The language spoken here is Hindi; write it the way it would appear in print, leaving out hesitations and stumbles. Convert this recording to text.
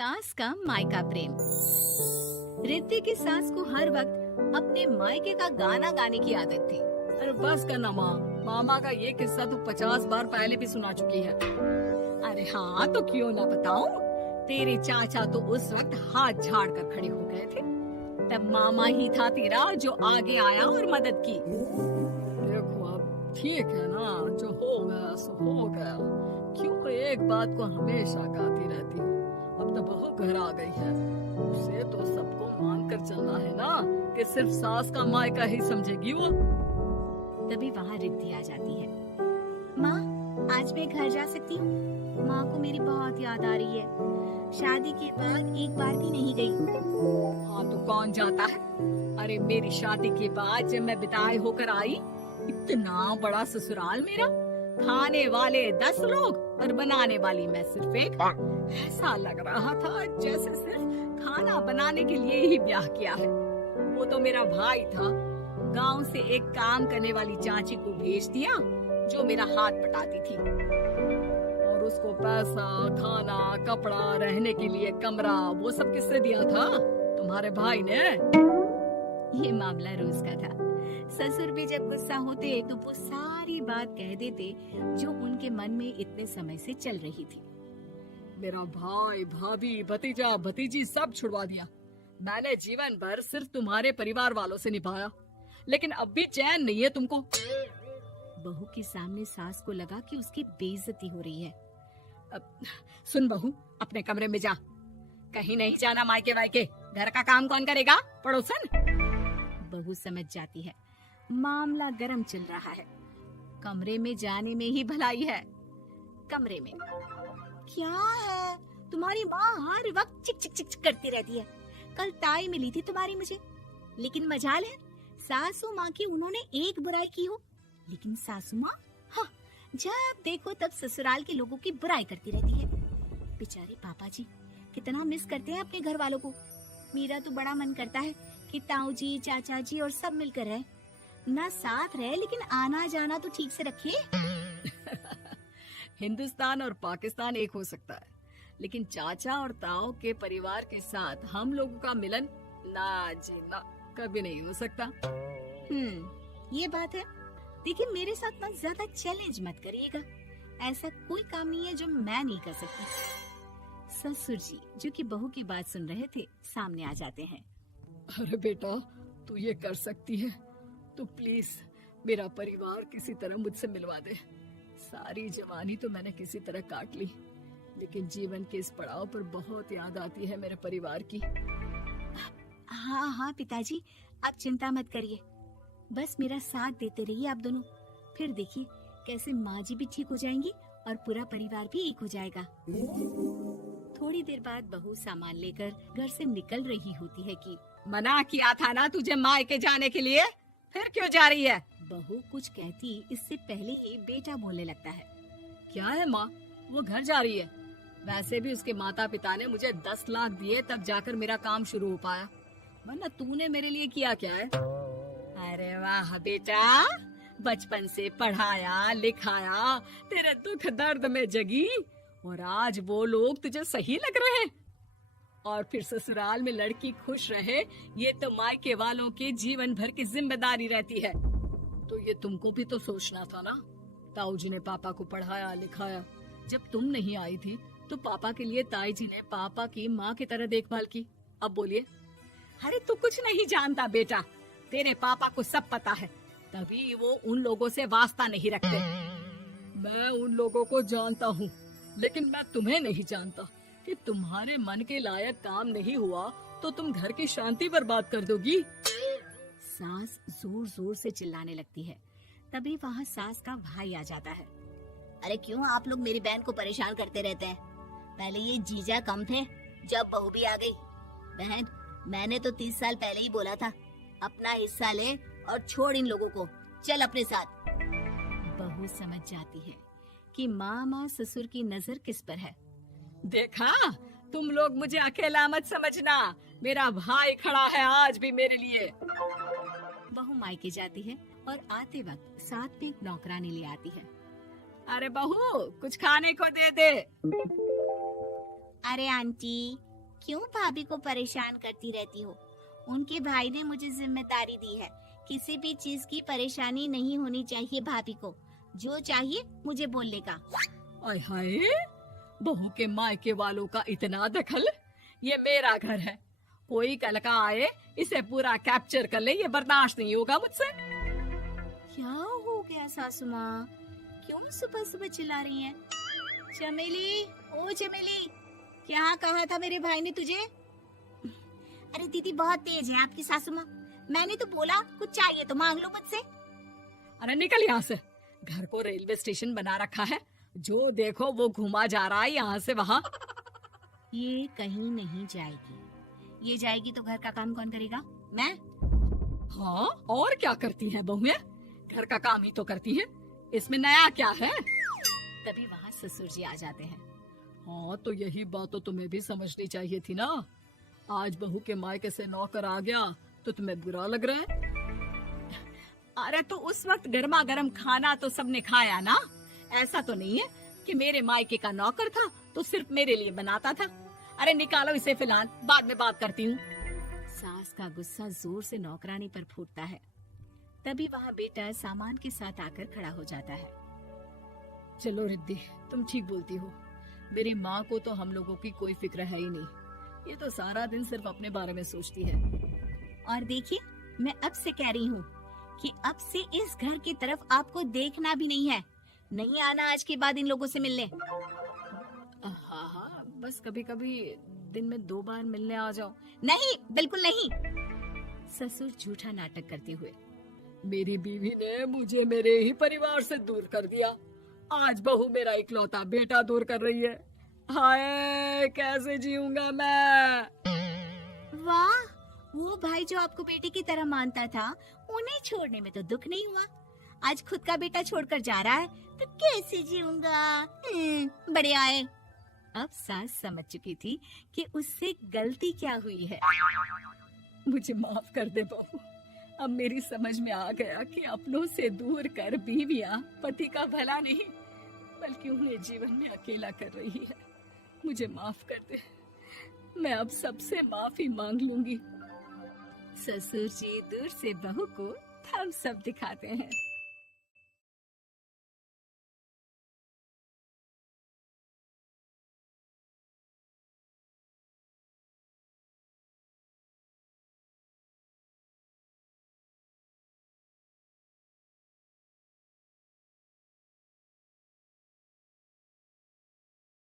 सास का मायका प्रेम। रिद्धि की सास को हर वक्त अपने मायके का गाना गाने की आदत थी। अरे बस करना माँ, मामा का ये किस्सा तो 50 बार पहले भी सुना चुकी है। अरे हाँ, तो क्यों ना बताऊं। तेरे चाचा तो उस वक्त हाथ झाड़ कर खड़े हो गए थे। तब मामा ही था तेरा जो आगे आया और मदद की। देखो अब ठीक है ना, जो हो गया सो हो गया। क्यों एक बात को हमेशा गाती रहती हो। अब तो बहू घर आ गई है, उसे तो सबको मान कर चलना है ना, कि सिर्फ सास का मायका ही समझेगी वो। तभी वहाँ रिद्धि आ जाती है। माँ, आज मैं घर जा सकती हूँ? माँ को मेरी बहुत याद आ रही है। शादी के बाद एक बार भी नहीं गई। हाँ तो कौन जाता है। अरे मेरी शादी के बाद जब मैं विदाई होकर आई, इतना बड़ा ससुराल मेरा, खाने वाले 10 लोग और बनाने वाली मैं सिर्फ एक। ऐसा लग रहा था जैसे सिर्फ खाना बनाने के लिए ही ब्याह किया है। वो तो मेरा भाई था, गांव से एक काम करने वाली चाची को भेज दिया जो मेरा हाथ पटाती थी, और उसको पैसा, खाना, कपड़ा, रहने के लिए कमरा, वो सब किसने दिया था? तुम्हारे भाई ने। ये मामला रोज का था। ससुर भी जब गुस्सा होते तो वो सारी बात कह देते जो उनके मन में इतने समय से चल रही थी। मेरा भाई, भाभी, भतीजा, भतीजी सब छुड़वा दिया। मैंने जीवन भर सिर्फ तुम्हारे परिवार वालों से निभाया, लेकिन अब भी चैन नहीं है तुमको। बहू के सामने सास को लगा कि उसकी बेइज्जती हो रही है। अब सुन बहू, अपने कमरे में जा, कहीं नहीं जाना मायके वायके। घर का काम कौन करेगा? पड़ोसन। बहू समझ जाती है मामला गर्म चल रहा है। कमरे में जाने में ही भलाई है। कमरे में क्या है? तुम्हारी माँ हर वक्त चिक चिक चिक चिक करती रहती है। कल ताई मिली थी तुम्हारी मुझे, लेकिन मजाल है सासू माँ की उन्होंने एक बुराई की हो, लेकिन सासू माँ हाँ, जब देखो तब ससुराल के लोगों की बुराई करती रहती है। बेचारे पापा जी कितना मिस करते हैं अपने घर वालों को। मेरा तो बड़ा मन करता है कि ताऊ जी, चाचा जी और सब मिलकर रहे, ना साथ रहे लेकिन आना जाना तो ठीक से रखिए। हिंदुस्तान और पाकिस्तान एक हो सकता है, लेकिन चाचा और ताऊ के परिवार के साथ हम लोगों का मिलन ना जी ना, कभी नहीं हो सकता। ये बात है। देखिए मेरे साथ ना ज्यादा चैलेंज मत करिएगा। ऐसा कोई काम नहीं है जो मैं नहीं कर सकती। ससुर जी जो कि बहू की बात सुन रहे थे सामने आ जाते हैं। अरे बेटा, तू ये कर सकती है तो प्लीज मेरा परिवार किसी तरह मुझसे मिलवा दे। सारी जवानी तो मैंने किसी तरह काट ली, लेकिन जीवन के इस पड़ाव पर बहुत याद आती है मेरे परिवार की। हाँ हाँ पिताजी, आप चिंता मत करिए, बस मेरा साथ देते रहिए आप दोनों। फिर देखिए कैसे माँ जी भी ठीक हो जाएंगी और पूरा परिवार भी एक हो जाएगा। थोड़ी देर बाद बहू सामान लेकर घर से निकल रही होती है कि मना किया था ना तुझे मायके जाने के लिए, फिर क्यों जा रही है? बहू कुछ कहती इससे पहले ही बेटा बोलने लगता है। क्या है माँ, वो घर जा रही है। वैसे भी उसके माता पिता ने मुझे 10 लाख दिए तब जाकर मेरा काम शुरू हो पाया, वरना तूने मेरे लिए किया क्या है? अरे वाह बेटा, बचपन से पढ़ाया लिखाया, तेरे दुख दर्द में जगी, और आज वो लोग तुझे सही लग रहे हैं। और फिर ससुराल में लड़की खुश रहे, ये तो मायके वालों की जीवन भर की जिम्मेदारी रहती है। तो ये तुमको भी तो सोचना था ना। ताऊ जी ने पापा को पढ़ाया लिखाया, जब तुम नहीं आई थी तो पापा के लिए ताई जी ने पापा की माँ की तरह देखभाल की। अब बोलिए। अरे तू कुछ नहीं जानता बेटा, तेरे पापा को सब पता है, तभी वो उन लोगों से वास्ता नहीं रखते। मैं उन लोगों को जानता हूँ, लेकिन मैं तुम्हें नहीं जानता कि तुम्हारे मन के लायक काम नहीं हुआ तो तुम घर की शांति बर्बाद कर दोगी। सास जोर जोर से चिल्लाने लगती है। तभी वहाँ सास का भाई आ जाता है। अरे क्यों आप लोग मेरी बहन को परेशान करते रहते हैं? पहले ये जीजा कम थे, जब बहू भी आ गई। बहन, मैंने तो 30 साल पहले ही बोला था, अपना हिस्सा ले और छोड़ इन लोगों को, चल अपने साथ। बहू समझ जाती है कि मामा ससुर की नजर किस पर है। देखा, तुम लोग मुझे अकेला मत समझना, मेरा भाई खड़ा है आज भी मेरे लिए। बहू मायके जाती है और आते वक्त साथ में एक नौकरानी ले आती है। अरे बहू, कुछ खाने को दे दे। अरे आंटी, क्यों भाभी को परेशान करती रहती हो? उनके भाई ने मुझे जिम्मेदारी दी है। किसी भी चीज की परेशानी नहीं होनी चाहिए भाभी को। जो चाहिए मुझे बोलने का। आय हाय, बहू के मायके वालों का इतना दखल। ये मेरा घर है, कोई कल का आए इसे पूरा कैप्चर कर ले, ये बर्दाश्त नहीं होगा मुझसे। क्या हो गया सासू माँ? क्यों सुबह सुबह चिल्ला रही हैं? चमेली, ओ चमेली, क्या कहा था मेरे भाई ने तुझे? अरे दीदी बहुत तेज है आपकी सासू माँ। मैंने तो बोला कुछ चाहिए तो मांग लो मुझसे। अरे निकल यहाँ से, घर को रेलवे स्टेशन बना रखा है, जो देखो वो घुमा जा रहा है यहाँ से वहाँ। ये कहीं नहीं जाएगी। ये जाएगी तो घर का काम कौन करेगा? मैं। हाँ, और क्या करती हैं बहुएं? घर का काम ही तो करती हैं, इसमें नया क्या है? तभी वहाँ ससुर जी आ जाते हैं। हाँ, तो यही बात तो तुम्हें भी समझनी चाहिए थी ना। आज बहू के मायके से नौकर आ गया तो तुम्हें बुरा लग रहा है? अरे तो उस वक्त गर्मा गर्म खाना तो सबने खाया ना। ऐसा तो नहीं है कि मेरे मायके का नौकर था तो सिर्फ मेरे लिए बनाता था। अरे निकालो इसे, फिलहाल बाद में बात करती हूँ। सास का गुस्सा जोर से नौकरानी पर फूटता है। तभी वहाँ बेटा सामान के साथ आकर खड़ा हो जाता है। चलो रिद्धि, तुम ठीक बोलती हो। मेरी माँ को तो हम लोगों की कोई फिक्र है ही नहीं, ये तो सारा दिन सिर्फ अपने बारे में सोचती है। और देखिए, मैं अब से कह रही हूँ कि अब से इस घर की तरफ आपको देखना भी नहीं है। नहीं आना आज के बाद इन लोगों से मिलने। हाँ, बस कभी कभी दिन में 2 बार मिलने आ जाओ। नहीं, बिल्कुल नहीं। ससुर झूठा नाटक करते हुए। मेरी बीवी ने मुझे मेरे ही परिवार से दूर कर दिया, आज बहू मेरा इकलौता बेटा दूर कर रही है। हाय, कैसे जीऊंगा मैं? वाह, वो भाई जो आपको बेटे की तरह मानता था, उन्हें छोड़ने में तो दुख नहीं हुआ। आज खुद का बेटा छोड़कर जा रहा है तो कैसे जीऊंगा? बड़े आए। अब सास समझ चुकी थी कि उससे गलती क्या हुई है। मुझे माफ कर दे बहू। अब मेरी समझ में आ गया कि अपनों से दूर कर बीवियां पति का भला नहीं बल्कि उन्हें जीवन में अकेला कर रही है। मुझे माफ कर दे, मैं अब सबसे माफी मांग लूंगी। ससुर जी दूर से बहू को थम्स अप दिखाते हैं।